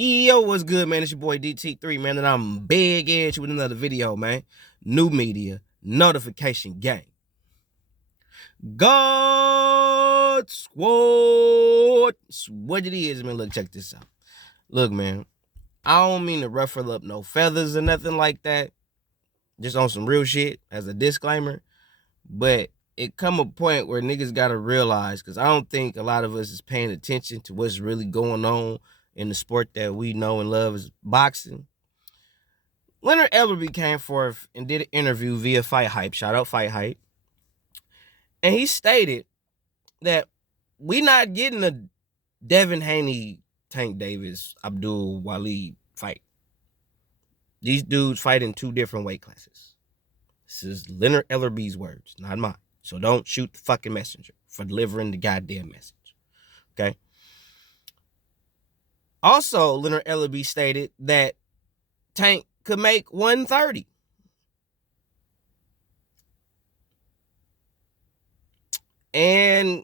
Yo, what's good, man? It's your boy DT3, man, and I'm big edge with another video, man. New media, notification gang. God Squad. That's what it is, man. Look, check this out. Look, man, I don't mean to ruffle up no feathers or nothing like that. Just on some real shit as a disclaimer. But it come a point where niggas gotta realize, because I don't think a lot of us is paying attention to what's really going on in the sport that we know and love is boxing. Leonard Ellerbe came forth and did an interview via Fight Hype. Shout out Fight Hype. And he stated that we not getting a Devin Haney, Tank Davis, Abdul Waleed fight. These dudes fight in two different weight classes. This is Leonard Ellerbe's words, not mine. So don't shoot the fucking messenger for delivering the goddamn message. Okay? Also, Leonard Ellerbe stated that Tank could make 130. And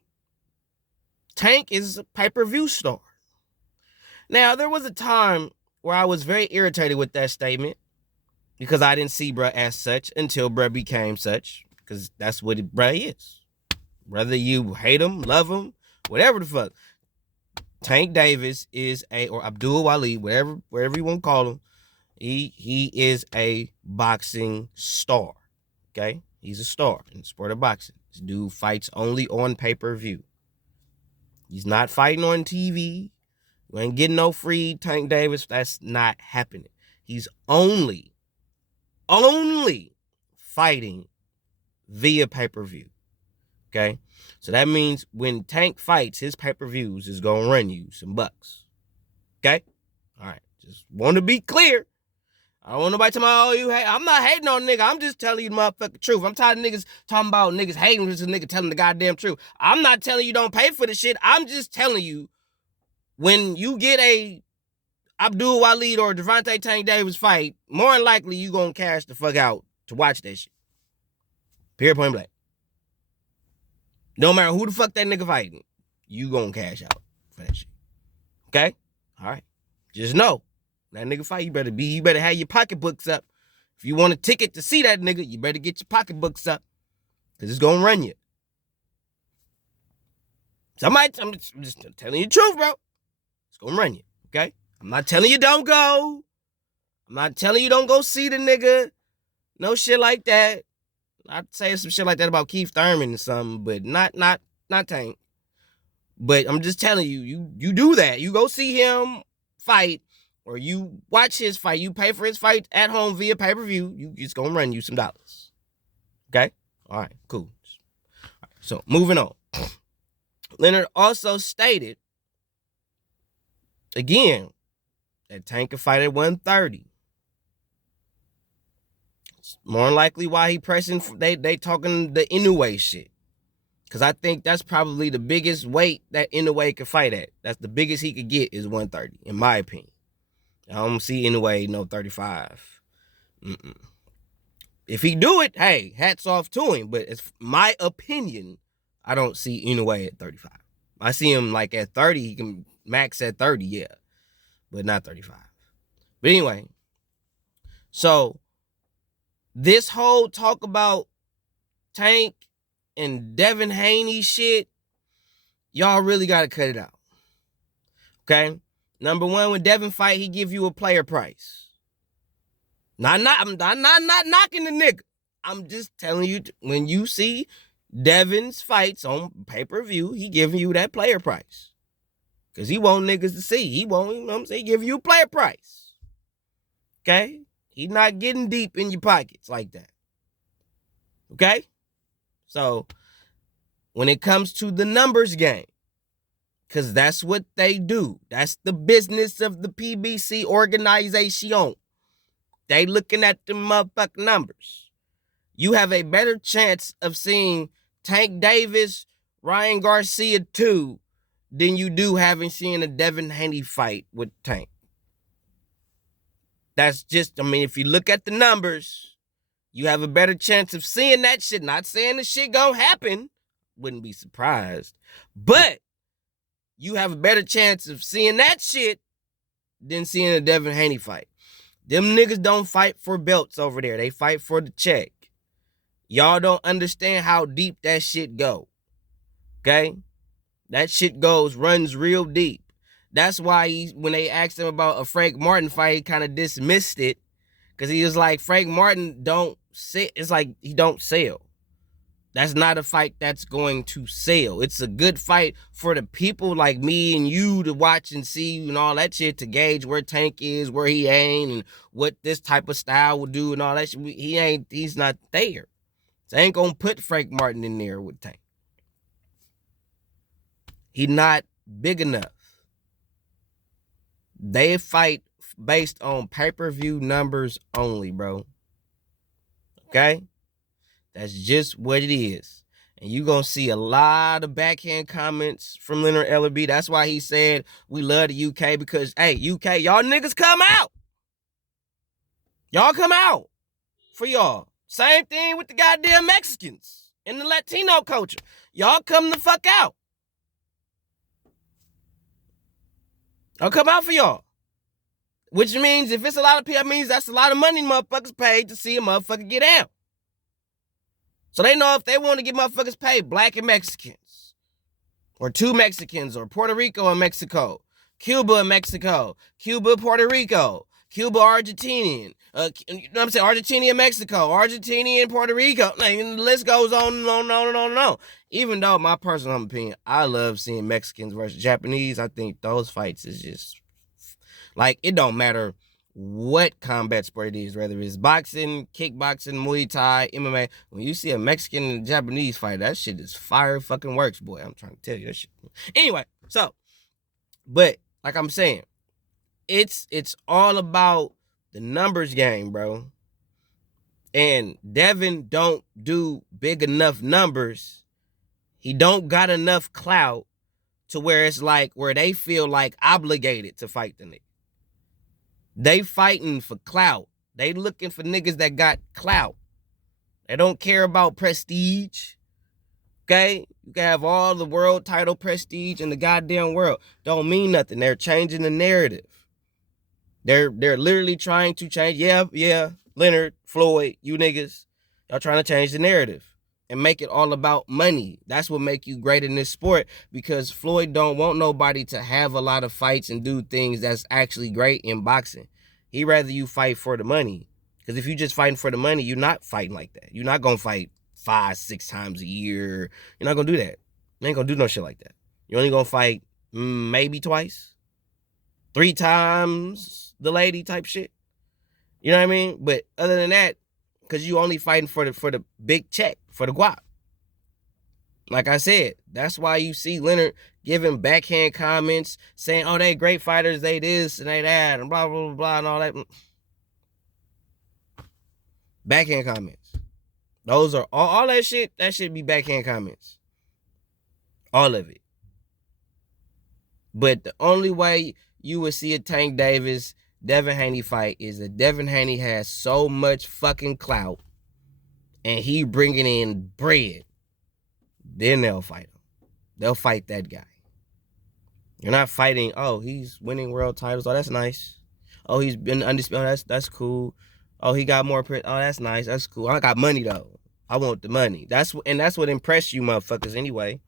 Tank is a pay-per-view star. Now, there was a time where I was very irritated with that statement because I didn't see bruh as such until bruh became such, because that's what bruh is. Whether you hate him, love him, whatever the fuck. Tank Davis is or Abdul Waleed, wherever you want to call him, he is a boxing star. Okay? He's a star in the sport of boxing. This dude fights only on pay-per-view. He's not fighting on TV. You ain't getting no free Tank Davis. That's not happening. He's only fighting via pay-per-view. Okay? So that means when Tank fights, his pay-per-views is going to run you some bucks. Okay? All right. Just want to be clear. I don't want nobody talking about, oh, you hate. I'm not hating on nigga. I'm just telling you the motherfucking truth. I'm tired of niggas talking about niggas hating, just a nigga telling the goddamn truth. I'm not telling you don't pay for the shit. I'm just telling you, when you get a Abdul Waleed or Gervonta Tank Davis fight, more than likely you gonna cash the fuck out to watch that shit. Period, point blank. No matter who the fuck that nigga fighting, you gonna cash out for that shit. Okay? All right. Just know, that nigga fight, you better have your pocketbooks up. If you want a ticket to see that nigga, you better get your pocketbooks up, because it's gonna run you. I'm just telling you the truth, bro. It's gonna run you, okay? I'm not telling you don't go. I'm not telling you don't go see the nigga. No shit like that. I'd say some shit like that about Keith Thurman or something, but not Tank. But I'm just telling you, you do that. You go see him fight, or you watch his fight. You pay for his fight at home via pay-per-view. It's gonna run you some dollars. Okay? All right, cool. All right, so moving on. Leonard also stated, again, that Tank could fight at 130. It's more than likely why he pressing, they talking the Inoue shit. Because I think that's probably the biggest weight that Inoue could fight at. That's the biggest he could get is 130, in my opinion. I don't see Inoue no 35. If he do it, hey, hats off to him. But it's my opinion, I don't see Inoue at 35. I see him like at 30. He can max at 30, yeah. But not 35. But anyway, so this whole talk about Tank and Devin Haney shit, y'all really got to cut it out. Okay? Number one, when Devin fight, he give you a player price. I'm not knocking the nigga. I'm just telling you, when you see Devin's fights on pay-per-view, he giving you that player price. Because he want niggas to see. He won't, you know what I'm saying, give you a player price. Okay? He not getting deep in your pockets like that. Okay? So, when it comes to the numbers game, because that's what they do. That's the business of the PBC organization. They looking at the motherfucking numbers. You have a better chance of seeing Tank Davis, Ryan Garcia 2 than you do having seen a Devin Haney fight with Tank. That's just, I mean, if you look at the numbers, you have a better chance of seeing that shit. Not saying the shit gonna happen. Wouldn't be surprised. But you have a better chance of seeing that shit than seeing a Devin Haney fight. Them niggas don't fight for belts over there. They fight for the check. Y'all don't understand how deep that shit go. Okay? That shit runs real deep. That's why when they asked him about a Frank Martin fight, he kind of dismissed it. Because he was like, Frank Martin don't sell. It's like he don't sell. That's not a fight that's going to sell. It's a good fight for the people like me and you to watch and see and all that shit, to gauge where Tank is, where he ain't, and what this type of style will do and all that shit. He's not there. So I ain't gonna put Frank Martin in there with Tank. He not big enough. They fight based on pay-per-view numbers only, bro. Okay? That's just what it is. And you're going to see a lot of backhand comments from Leonard Ellerby. That's why he said we love the UK, because, hey, UK, y'all niggas come out. Y'all come out for y'all. Same thing with the goddamn Mexicans and the Latino culture. Y'all come the fuck out. I'll come out for y'all. Which means if it's a lot of people, that means that's a lot of money motherfuckers paid to see a motherfucker get down. So they know if they want to get motherfuckers paid, black and Mexicans, or two Mexicans, or Puerto Rico and Mexico, Cuba and Mexico, Cuba, Puerto Rico, Cuba, Argentinian, you know what I'm saying, Argentina, Mexico, Argentina, Puerto Rico, like, and the list goes on and on and on and on and on. Even though, my personal opinion, I love seeing Mexicans versus Japanese. I think those fights is just, like, it don't matter what combat sport it is, whether it's boxing, kickboxing, Muay Thai, MMA. When you see a Mexican and a Japanese fight, that shit is fire fucking works, boy. I'm trying to tell you that shit. Anyway, so, but like I'm saying, it's all about the numbers game, bro. And Devin don't do big enough numbers. He don't got enough clout to where it's like, where they feel like obligated to fight the nigga. They fighting for clout. They looking for niggas that got clout. They don't care about prestige. Okay? You can have all the world title prestige in the goddamn world. Don't mean nothing. They're changing the narrative. They're literally trying to change. Yeah, Leonard, Floyd, you niggas, y'all trying to change the narrative and make it all about money. That's what make you great in this sport, because Floyd don't want nobody to have a lot of fights and do things that's actually great in boxing. He rather you fight for the money, because if you just fighting for the money, you're not fighting like that. You're not going to fight 5-6 times a year. You're not going to do that. You ain't going to do no shit like that. You're only going to fight maybe twice, 3 times the lady type shit. You know what I mean? But other than that, because you only fighting for the big check, for the guap. Like I said, that's why you see Leonard giving backhand comments, saying, oh, they great fighters, they this and they that, and blah, blah, blah, blah, and all that. Backhand comments. Those are all that shit. That should be backhand comments. All of it. But the only way you would see a Tank Davis, Devin Haney fight is that Devin Haney has so much fucking clout and he bringing in bread. Then they'll fight him. They'll fight that guy. You're not fighting, oh, he's winning world titles. Oh, that's nice. Oh, he's been undisputed. Oh, that's cool. Oh, he got more. Oh, that's nice. That's cool. I got money, though. I want the money. That's what impressed you motherfuckers anyway.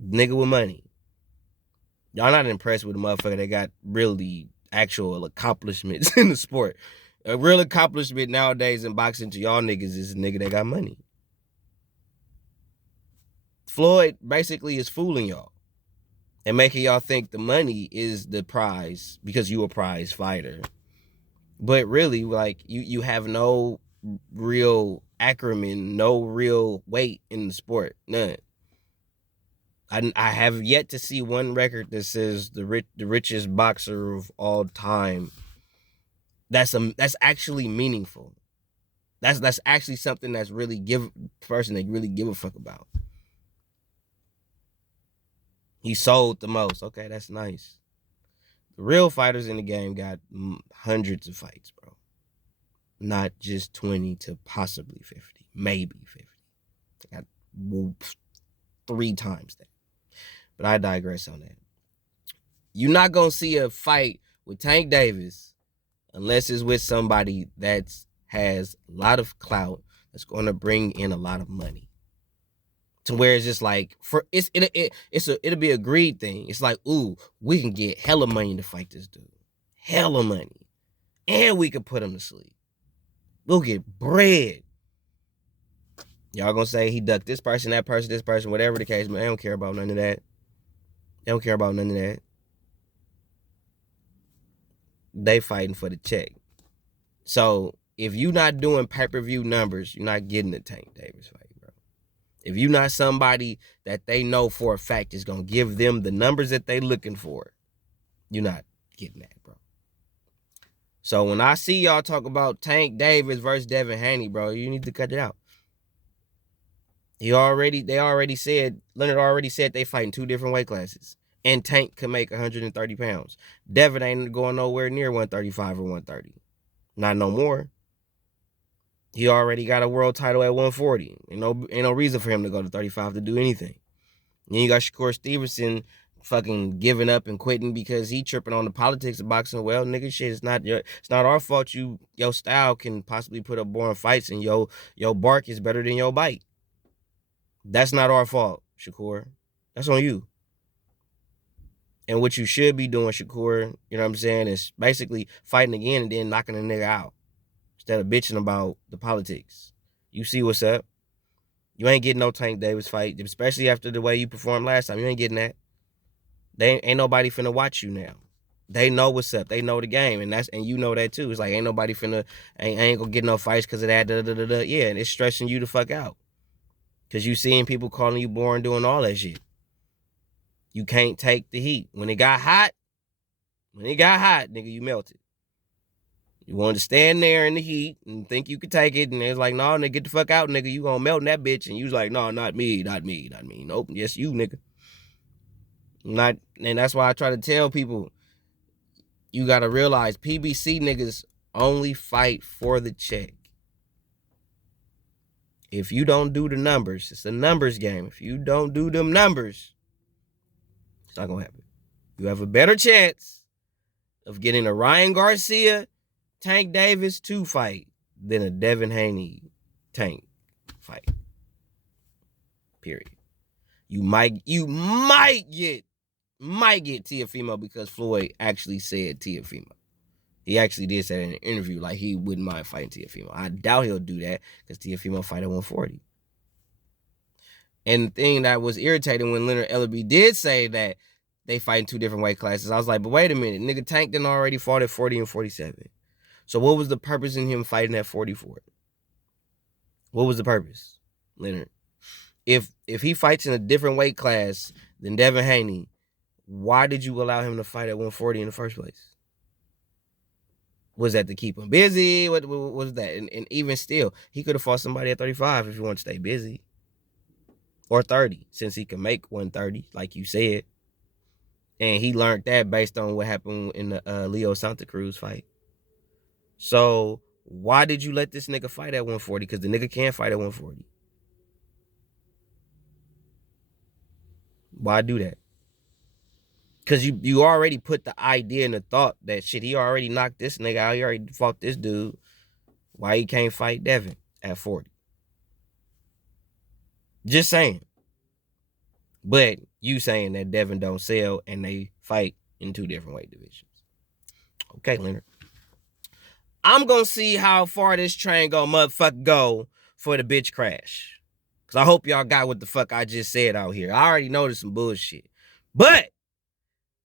Nigga with money. Y'all not impressed with a motherfucker that got really actual accomplishments in the sport. A real accomplishment nowadays in boxing to y'all niggas is a nigga that got money. Floyd basically is fooling y'all and making y'all think the money is the prize because you a prize fighter. But really, like, you have no real acumen, no real weight in the sport. None. I have yet to see one record that says the richest boxer of all time. That's actually meaningful. That's actually something that's really person that really give a fuck about. He sold the most. Okay, that's nice. The real fighters in the game got hundreds of fights, bro. Not just 20 to possibly 50, maybe 50. They got 3 times that. But I digress on that. You're not going to see a fight with Tank Davis, unless it's with somebody that has a lot of clout, that's going to bring in a lot of money. To where it's just like it'll be a greed thing. It's like, ooh, we can get hella money to fight this dude. Hella money. And we can put him to sleep. We'll get bread. Y'all gonna say he ducked this person, that person, this person, whatever the case, but they don't care about none of that. They don't care about none of that. They fighting for the check. So if you not doing pay-per-view numbers, you're not getting the Tank Davis fight, bro. If you're not somebody that they know for a fact is gonna give them the numbers that they looking for, you're not getting that, bro. So when I see y'all talk about Tank Davis versus Devin Haney, bro, you need to cut it out. Leonard already said they fight in 2 different weight classes. And Tank can make 130 pounds. Devin ain't going nowhere near 135 or 130. Not no more. He already got a world title at 140. Ain't no reason for him to go to 35 to do anything. Then you got Shakur Stevenson fucking giving up and quitting because he tripping on the politics of boxing. Well, nigga, shit, it's not our fault. Your style can possibly put up boring fights, and your bark is better than your bite. That's not our fault, Shakur. That's on you. And what you should be doing, Shakur, you know what I'm saying, is basically fighting again and then knocking a nigga out instead of bitching about the politics. You see what's up. You ain't getting no Tank Davis fight, especially after the way you performed last time. You ain't getting that. Ain't nobody finna watch you now. They know what's up. They know the game, and you know that too. It's like ain't nobody ain't gonna get no fights because of that. Yeah, and it's stressing you the fuck out. Because you seeing people calling you boring, doing all that shit. You can't take the heat. When it got hot, nigga, you melted. You wanted to stand there in the heat and think you could take it, and it's like, no, nigga, get the fuck out, nigga. You gonna melt in that bitch. And you was like, no, not me. Nope, yes, you, nigga. And that's why I try to tell people, you gotta realize PBC niggas only fight for the check. If you don't do the numbers, it's a numbers game. If you don't do them numbers, it's not gonna happen. You have a better chance of getting a Ryan Garcia, Tank Davis 2 fight than a Devin Haney Tank fight. Period. You might get Teofimo because Floyd actually said Teofimo. He actually did say in an interview like he wouldn't mind fighting Teofimo. I doubt he'll do that because Teofimo fight at 140. And the thing that was irritating when Leonard Ellerby did say that they fight in 2 different weight classes, I was like, but wait a minute, nigga, Tank done already fought at 40 and 47. So what was the purpose in him fighting at 44? What was the purpose, Leonard? If he fights in a different weight class than Devin Haney, why did you allow him to fight at 140 in the first place? Was that to keep him busy? What was that? And even still, he could have fought somebody at 35 if he wanted to stay busy. Or 30, since he can make 130, like you said. And he learned that based on what happened in the Leo Santa Cruz fight. So why did you let this nigga fight at 140? Because the nigga can't fight at 140. Why do that? Because you already put the idea and the thought that shit, he already knocked this nigga out. He already fought this dude. Why he can't fight Devin at 40? Just saying. But you saying that Devin don't sell and they fight in 2 different weight divisions. Okay, Leonard. I'm going to see how far this train gonna motherfucker go for the bitch crash. Because I hope y'all got what the fuck I just said out here. I already know there's some bullshit. But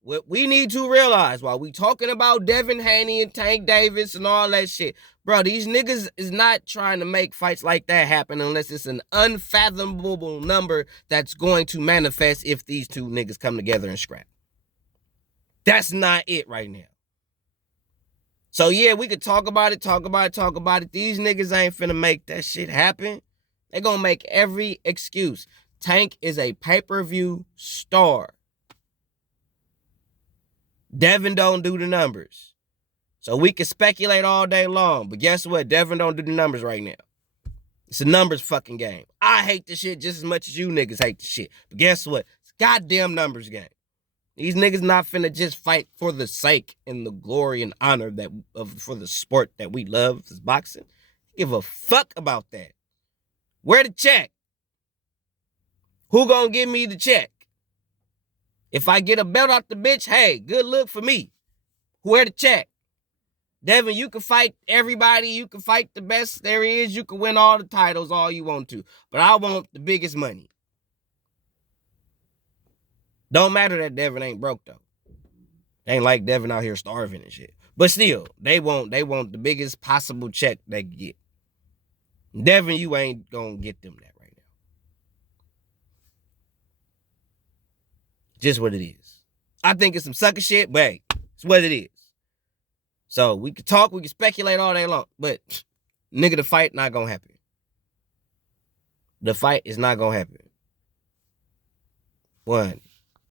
what we need to realize while we talking about Devin Haney and Tank Davis and all that shit, bro, these niggas is not trying to make fights like that happen unless it's an unfathomable number that's going to manifest if these 2 niggas come together and scrap. That's not it right now. So yeah, we could talk about it. These niggas ain't finna make that shit happen. They gonna make every excuse. Tank is a pay-per-view star. Devin don't do the numbers. So we can speculate all day long. But guess what? Devin don't do the numbers right now. It's a numbers fucking game. I hate the shit just as much as you niggas hate the shit. But guess what? It's a goddamn numbers game. These niggas not finna just fight for the sake and the glory and honor for the sport that we love, is boxing. Give a fuck about that. Where the check? Who gonna give me the check? If I get a belt out the bitch, hey, good look for me. Where the check? Devin, you can fight everybody. You can fight the best there is. You can win all the titles all you want to. But I want the biggest money. Don't matter that Devin ain't broke, though. Ain't like Devin out here starving and shit. But still, they want the biggest possible check they can get. Devin, you ain't gonna get them that right now. Just what it is. I think it's some sucker shit, but hey, it's what it is. So we can talk, we can speculate all day long, but nigga, the fight not gonna happen. The fight is not gonna happen. One.